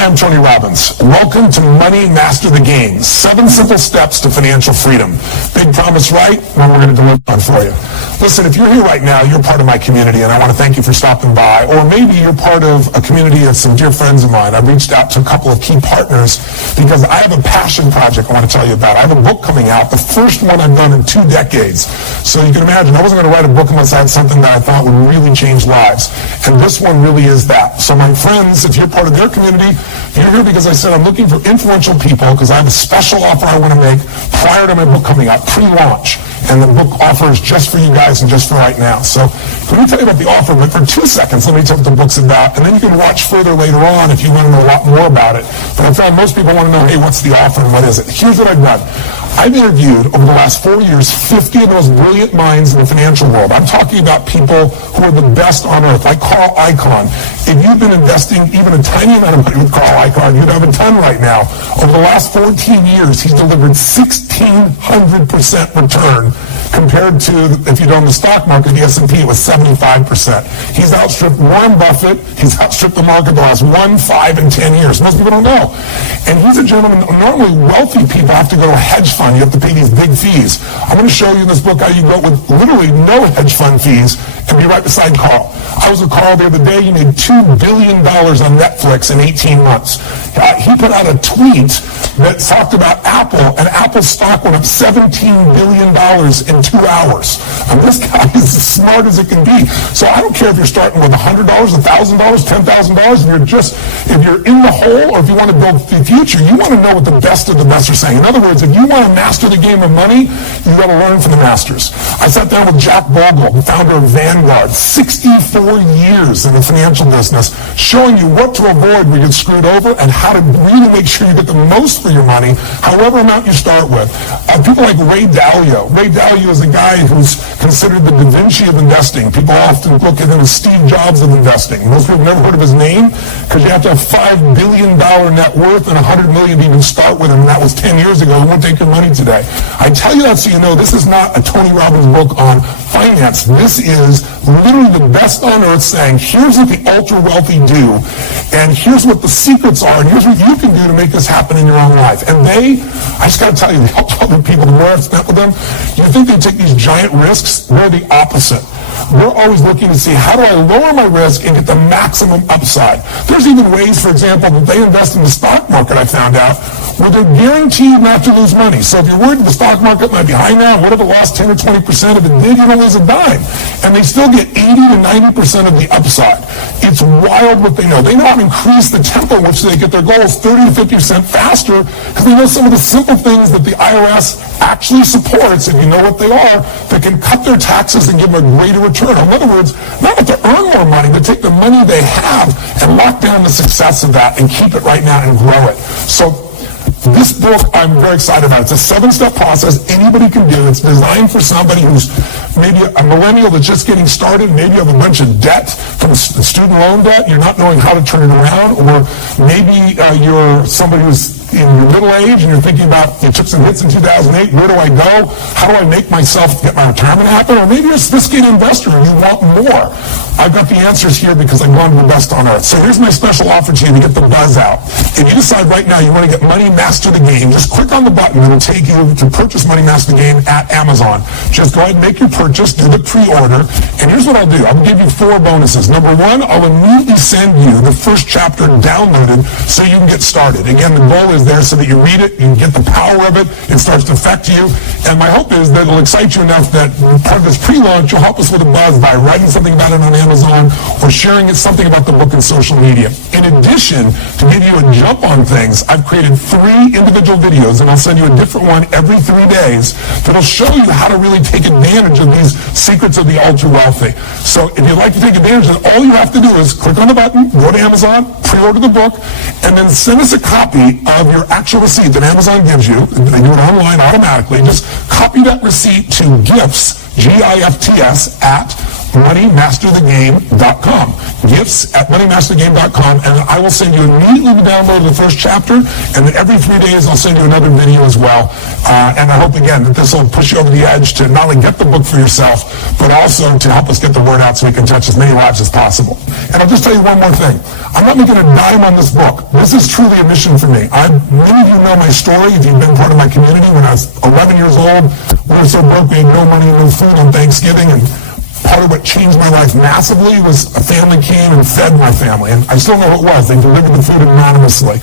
Hi, I'm Tony Robbins. Welcome to Money Master the Game. 7 simple steps to financial freedom. Big promise, right? Well, we're going to deliver on for you. Listen, if you're here right now, you're part of my community, and I want to thank you for stopping by. Or maybe you're part of a community of some dear friends of mine. I've reached out to a couple of key partners because I have a passion project I want to tell you about. I have a book coming out, the first one I've done in 2 decades. So you can imagine, I wasn't going to write a book unless I had something that I thought would really change lives. And this one really is that. So my friends, if you're part of their community, you're here because I said I'm looking for influential people because I have a special offer I want to make prior to my book coming out, pre-launch. And the book offer is just for you guys and just for right now. So let me tell you about the offer, but for 2 seconds, let me tell you what the book's about. And then you can watch further later on if you want to know a lot more about it. But I found most people want to know, hey, what's the offer and what is it? Here's what I've done. I've interviewed over the last 4 years 50 of the most brilliant minds in the financial world. I'm talking about people who are the best on earth, like Carl Icahn. If you've been investing even a tiny amount of money with Carl Icahn, you'd have a ton right now. Over the last 14 years, he's delivered 1,600% return compared to, if you'd own the stock market, the S&P, it was 75%. He's outstripped Warren Buffett. He's outstripped the market the last 1, 5, and 10 years. Most people don't know. And he's a gentleman. Normally, wealthy people have to go to a hedge fund. You have to pay these big fees. I'm going to show you in this book how you go with literally no hedge fund fees and be right beside Carl. I was with Carl the other day. He made $2 billion on Netflix in 18 months. He put out a tweet that talked about Apple, and Apple stock went up $17 billion in 2 hours. And this guy is as smart as it can be. So I don't care if you're starting with $100, $1,000, $10,000. If you're in the hole or if you want to build the future, you want to know what the best of the best are saying. In other words, if you want to master the game of money, you got to learn from the masters. I sat down with Jack Bogle, the founder of Vanguard, 64 years in the financial business, showing you what to avoid when you get screwed over and how to really make sure you get the most for your money, however amount you start with. People like Ray Dalio. Ray Dalio is a guy who's considered the Da Vinci of investing. People often look at him as Steve Jobs of investing. Most people have never heard of his name because you have to have $5 billion net worth and $100 million to even start with him. And that was 10 years ago. It won't take your money today. I tell you that so you know this is not a Tony Robbins book on finance. This is literally the best on earth saying, here's what the ultra wealthy do, and here's what the secrets are, and here's what you can do to make this happen in your own life. And I just got to tell you, the ultra wealthy people, the more I've spent with them, you think they take these giant risks? They're the opposite. We're always looking to see, how do I lower my risk and get the maximum upside? There's even ways, for example, that they invest in the stock market, I found out, where they're guaranteed not to lose money. So if you're worried the stock market might be high now, what if it lost 10 or 20%? If it did, you don't lose a dime. And they still get 80 to 90% of the upside. It's wild what they know. They know how to increase the tempo in which they get their goals 30 to 50% faster because they know some of the simple things that the IRS actually supports, if you know what they are, that can cut their taxes and give them a greater return. In other words, not to earn more money, but take the money they have and lock down the success of that and keep it right now and grow it. So this book, I'm very excited about. It's a 7-step process anybody can do. It's designed for somebody who's maybe a millennial that's just getting started. Maybe you have a bunch of debt from student loan debt. You're not knowing how to turn it around. Or maybe you're somebody who's in your middle age and you're thinking about, you took some hits in 2008. Where do I go? How do I make myself get my retirement happen? Or maybe you're a sophisticated investor and you want more. I've got the answers here because I've gone to the best on earth. So here's my special offer to you to get the buzz out. If you decide right now you want to get Money Master the Game, just click on the button and it'll take you to purchase Money Master the Game at Amazon. Just go ahead and make your purchase, do the pre-order, and here's what I'll do. I'll give you 4 bonuses. Number 1, I'll immediately send you the first chapter downloaded so you can get started. Again, the goal is there so that you read it, you can get the power of it, it starts to affect you, and my hope is that it'll excite you enough that part of this pre-launch you'll help us with a buzz by writing something about it on Amazon or sharing something about the book in social media. In addition, to give you a jump on things, I've created 3 individual videos, and I'll send you a different one every 3 days that'll show you how to really take advantage of these secrets of the ultra wealthy. So if you'd like to take advantage of it, all you have to do is click on the button, go to Amazon, pre-order the book, and then send us a copy of your actual receipt that Amazon gives you. They do it online automatically. Just copy that receipt to gifts, GIFTS, at moneymasterthegame.com. Gifts@moneymasterthegame.com, and I will send you immediately to download the first chapter, and then every 3 days I'll send you another video as well. And I hope, again, that this will push you over the edge to not only get the book for yourself, but also to help us get the word out so we can touch as many lives as possible. And I'll just tell you one more thing. I'm not making a dime on this book. This is truly a mission for me. Many of you know my story if you've been part of my community. When I was 11 years old, we were so broke we had no money, no food on Thanksgiving, and part of what changed my life massively was a family came and fed my family, and I still know what it was. They delivered the food anonymously,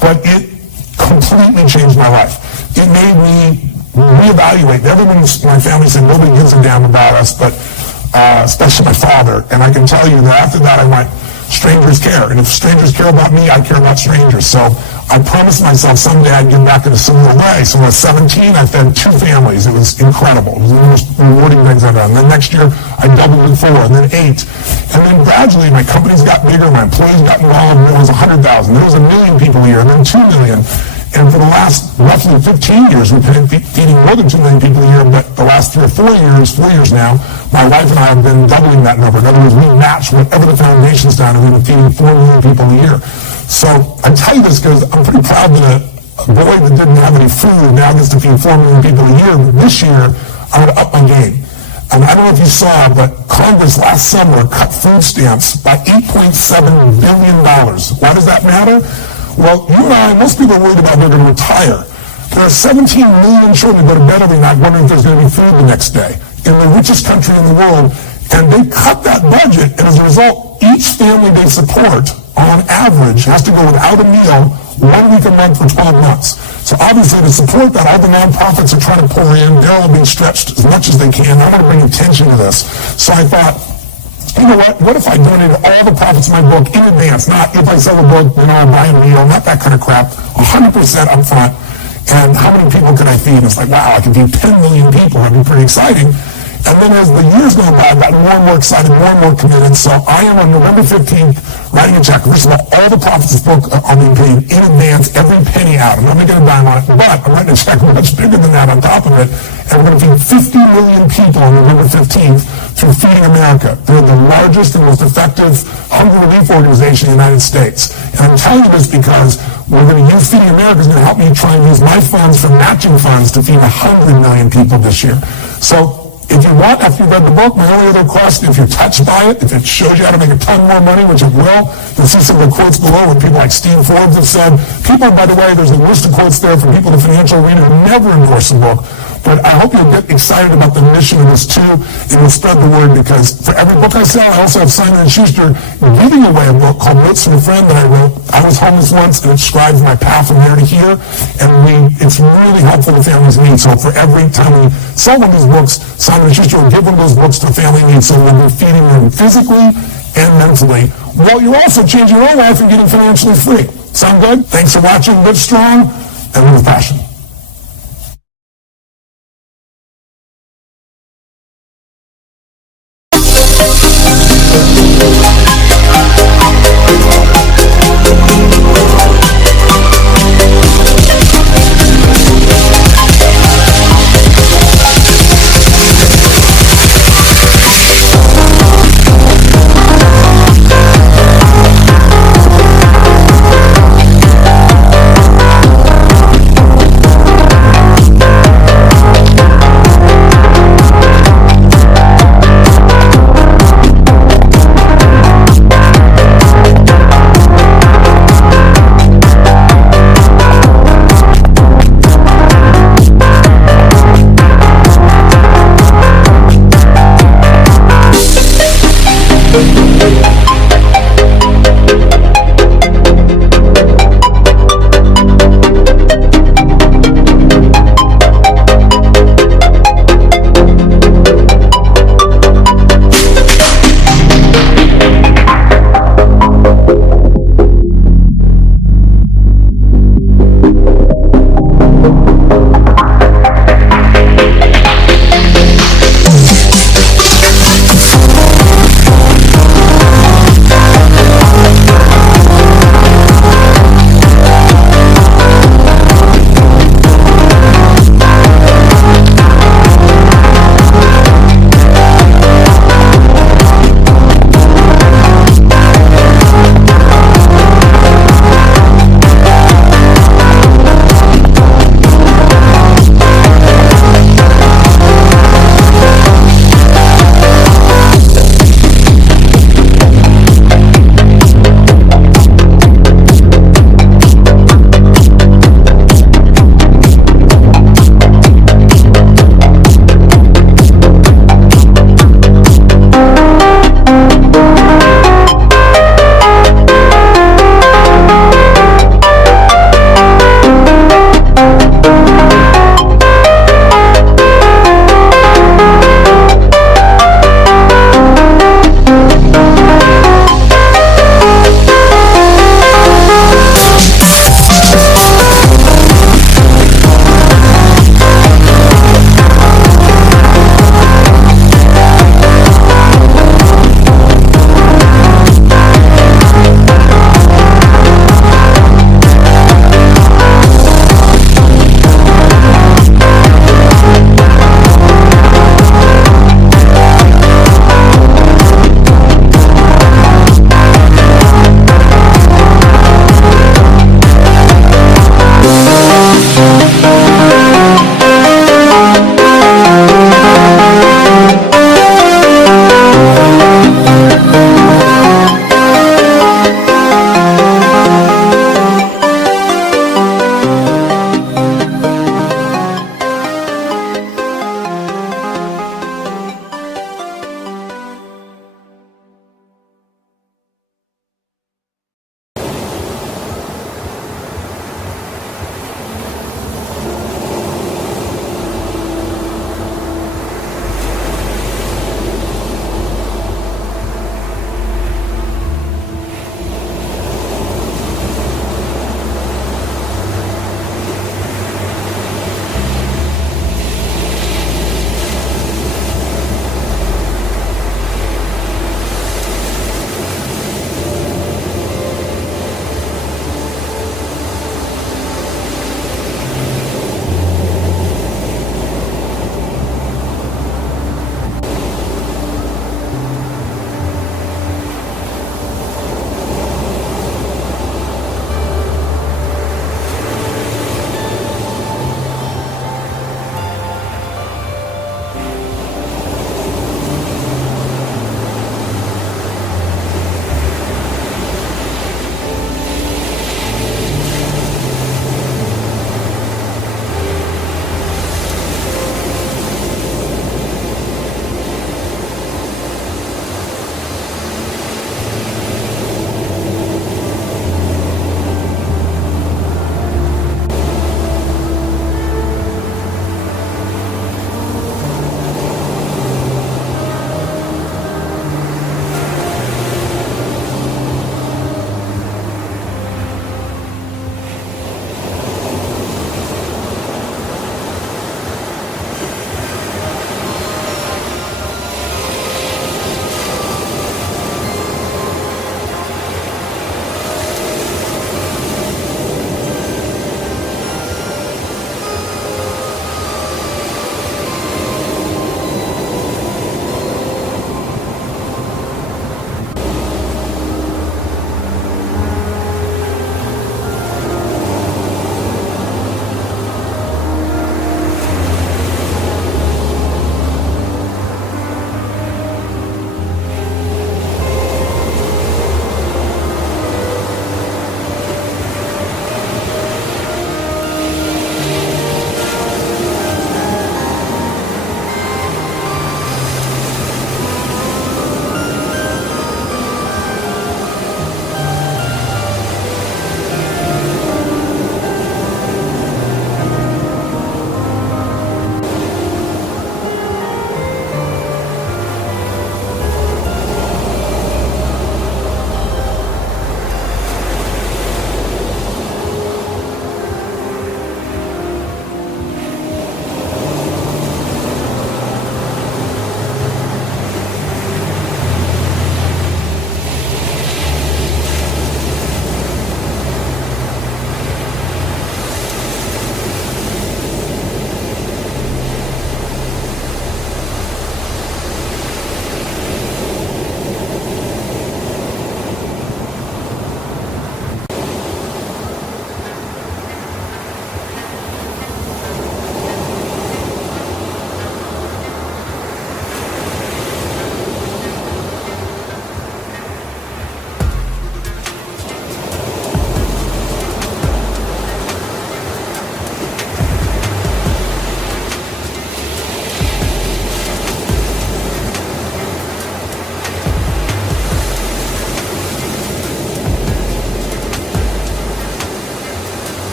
but it completely changed my life. It made me reevaluate. Everyone in my family said nobody gives a damn about us, but especially my father. And I can tell you that after that I went, strangers care, and if strangers care about me, I care about strangers. So I promised myself someday I'd give back in a similar way. So when I was 17, I fed 2 families. It was incredible. It was the most rewarding things I've done. And then next year, I doubled it 4, and then 8. And then gradually, my companies got bigger, my employees got involved, and there was 100,000. There was 1 million people a year, and then 2 million. And for the last roughly 15 years, we've been feeding more than 2 million people a year, but the last 3 or 4 years, 4 years now, my wife and I have been doubling that number. In other words, we match whatever the foundation's done, and we've been feeding 4 million people a year. So I tell you this because I'm pretty proud that a boy that didn't have any food now gets to feed 4 million people a year. But this year, I'm going to up my game. And I don't know if you saw, but Congress last summer cut food stamps by $8.7 billion. Why does that matter? Well, you and I, most people are worried about they're going to retire. There are 17 million children who go to bed every night wondering if there's going to be food the next day in the richest country in the world. And they cut that budget, and as a result, each family they support, on average, has to go without a meal 1 week a month for 12 months. So obviously, to support that, all the nonprofits are trying to pour in. They're all being stretched as much as they can. I want to bring attention to this. So I thought, you know what if I donated all the profits of my book in advance, not if I sell a book, buy a meal, not that kind of crap, 100% up front. And how many people can I feed? It's like, wow, I can feed 10 million people. That'd be pretty exciting. And then as the years go by, I've gotten more and more excited, more and more committed. So I am on November 15th writing a check. First of all the profits of this book are being paid in advance, every penny out. I'm not making a dime on it, but I'm writing a check much bigger than that on top of it. And we're going to feed 50 million people on November 15th through Feeding America. They're the largest and most effective hunger relief organization in the United States. And I'm telling you this because we're going to use Feeding America is going to help me try and use my funds from matching funds to feed 100 million people this year. So if you want, after you've read the book, my only other request, if you're touched by it, if it shows you how to make a ton more money, which it will, you'll see some of the quotes below where people like Steve Forbes have said. People, by the way, there's a list of quotes there from people in the financial arena who never endorse the book. But I hope you'll get excited about the mission of this too, and you'll spread the word, because for every book I sell, I also have Simon & Schuster giving away a book called Notes from a Friend that I wrote. I was homeless once, and it describes my path from there to here, and it's really helpful to families in need. So for every time we sell one of these books, Simon & Schuster will give one of those books to a family in need, so we'll be feeding them physically and mentally, while you're also changing your own life and getting financially free. Sound good? Thanks for watching. Live strong and live with passion.